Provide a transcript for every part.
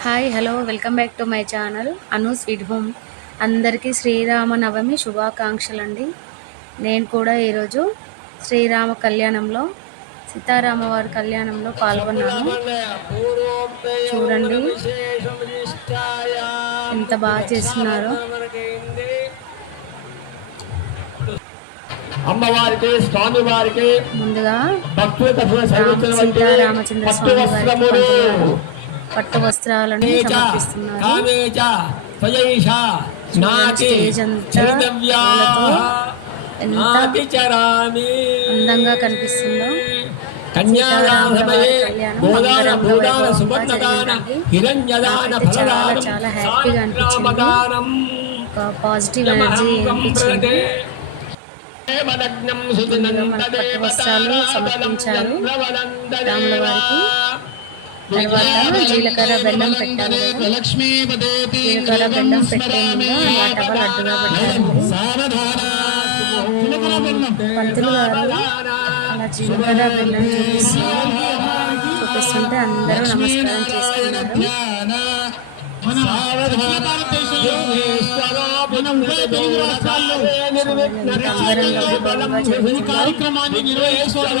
Hi hello welcome back to my channel Anu sweet home అందరికీ శ్రీరామనవమి శుభాకాంక్షలు అండి నేను కూడా ఈరోజు శ్రీరామ కళ్యాణంలో సీతారామవారి కళ్యాణంలో పాల్గొన్నాను చూడండి ఎంత బాగా చేస్తున్నారో. అమ్మవారికి స్వామి వారికి ముందుగా సీతారామచంద్ర స్వామి వారికి పట్టు వస్త్రాలను సమర్పిస్తున్నారు. అందంగా కనిపిస్తుందో. చాలా హ్యాపీగా అనిపించింది. పాజిటివ్ ఎనర్జీ అనిపించింది. వస్త్రాలు సమర్పించారు. రాముల వారికి తర్వాత జీలకర్ర బెల్లం పెట్టారు. కదా. జీలకర్ర బెల్లం పెట్టే ముందు వాటవ లడ్డుగా పెట్టారు. పంతులు గారు అలా జీలకర్ర బెల్లం చూపిస్తూ చూపిస్తుంటే అందరూ నమస్కారం చేసుకున్నారు. కార్యక్రమాన్ని నిర్వహిస్తున్న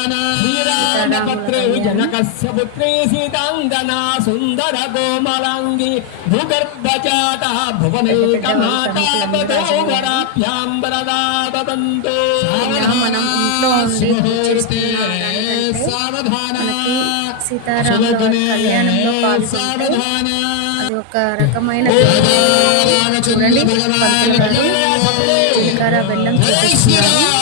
జనకస్య పుత్రీ సీతాంగనా సుందర కోమలాంగి భూగర్భచాట భువనేకమాతాపదోవరాభ్యాంబరదాదంతో ఇలా మనం ఇంట్లో ఉండి చేసుకున్న దానికంటే సావధాన మనకి సీతారాముల వారి కళ్యాణంలో పాల్గొంటే అది ఒక రకమైన చూడండి పంతులు గారు జీలకర్ర బెల్లం చూపిస్తున్నారు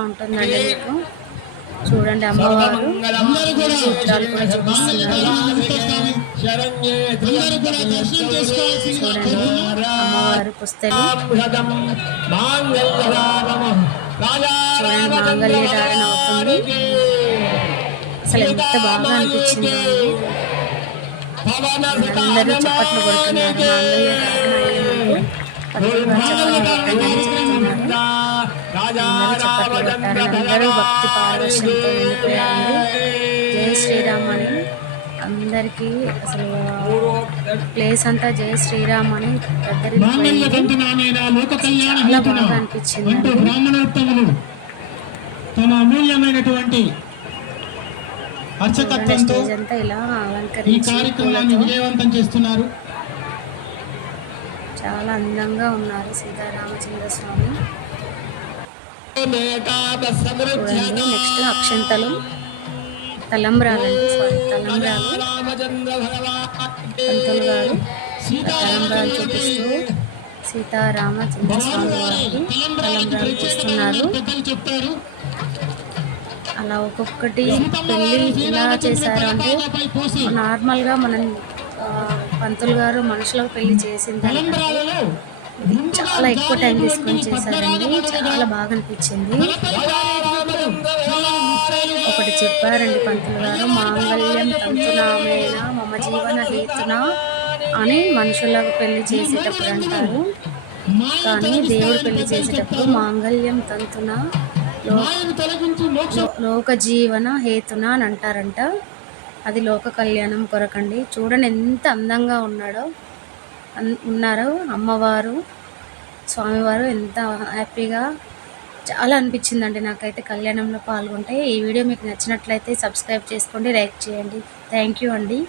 ఉంటుందండి మీకు చూడండి అమ్మవారు. కూడా చూపిస్తున్నారు. చూడండి కోరుతున్నాం. పుస్తలు. చూడండి మాంగళ్య ధారణ అవుతుంది. అసలు ఎంత బాగా అనిపించింది. అందరూ చప్పట్లు కొడుతున్నారు. అందరూ భక్తి పారవశ్యంతో జై. శ్రీరామ్ అని అందరికీ అసలు ప్లేస్ అంతా జై శ్రీరామ్ అని చాలా బాగా అనిపించింది. తమ అమూల్యమైనటువంటి అర్చకత్వంతో ఈ కార్యక్రమాన్ని విజయవంతం చేస్తున్నారు. చాలా అందంగా ఉన్నారు సీతారామచంద్ర స్వామి నెక్స్ట్ అక్షంతలు. తలంబ్రాలండి సారీ తలంబ్రాలు. పంతులు గారు తలంబ్రాలు చూపిస్తూ సీతారామచంద్ర స్వామి వారికి తలంబ్రాలు చూస్తున్నారు అలా ఒక్కొక్కటి పెళ్ళి ఇలా చేశారు అంటే నార్మల్గా మనం పంతులు గారు మనుషులకు పెళ్ళి చేసిన చాలా ఎక్కువ టైం తీసుకొని చేశారండి చాలా బాగా అనిపించింది. ఒకటి చెప్పారండి పంతులు గారు మాంగళ్యం తంతునామేన మమ జీవన హేతున అని మనుషులకు పెళ్ళి చేసేటప్పుడు అంటారు. కానీ దేవుడు పెళ్ళి చేసేటప్పుడు మాంగళ్యం తంతున లోక జీవన హేతున అని అంటారంట. అది లోక కళ్యాణం కొరకండి. చూడండి ఎంత అందంగా ఉన్నాడో. అన్- ఉన్నారు అమ్మవారు స్వామివారు ఎంత హ్యాపీగా. చాలా అనిపించిందండి నాకైతే కళ్యాణంలో పాల్గొంటే. ఈ వీడియో మీకు నచ్చినట్లయితే సబ్స్క్రైబ్ చేసుకోండి లైక్ చేయండి. థ్యాంక్ యూ అండి.